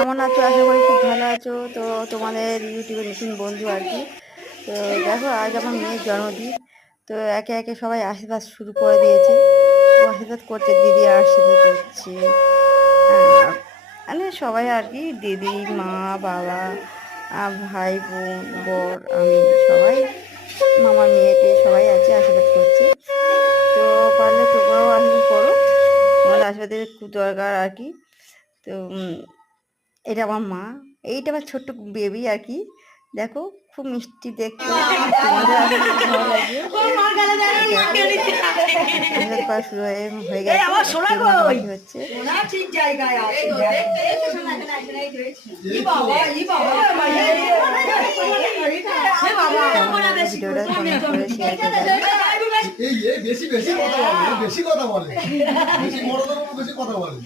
কেমন আছো? আশা করি খুব ভালো আছো। তো তোমাদের ইউটিউবের নতুন বন্ধু আর কি। তো দেখো, আজ আমার মেয়ের জন্মদিন। তো একে একে সবাই আশীর্বাদ শুরু করে দিয়েছে। তো আশীর্বাদ করছে, দিদি আশীর্বাদ করছে। মানে সবাই আর কি, দিদি, মা, বাবা, ভাই, বোন, বর, আমি, সবাই, মামার মেয়েকে সবাই আছে আশীর্বাদ করছে। তো পারলে তোমরাও আশীর্বাদ করো, তোমাদের আশীর্বাদের খুব দরকার আর কি। তো এটা আমার মা, এইটা আমার ছোট্ট বেবি আর কি। দেখো, খুব মিষ্টি দেখতে। তোমাদের আসলে খুব ভালো লাগবে। আশীর্বাদ করা শুরু হয়ে গেছে, কেক মাখামাখি হচ্ছে। কেমন লাগলো ভিডিওটা কমেন্ট করে শেয়ার করে জানাও। বেশি কথা বলে, বেশি কথা বলে, বেশি বড় বেশি কথা বলে।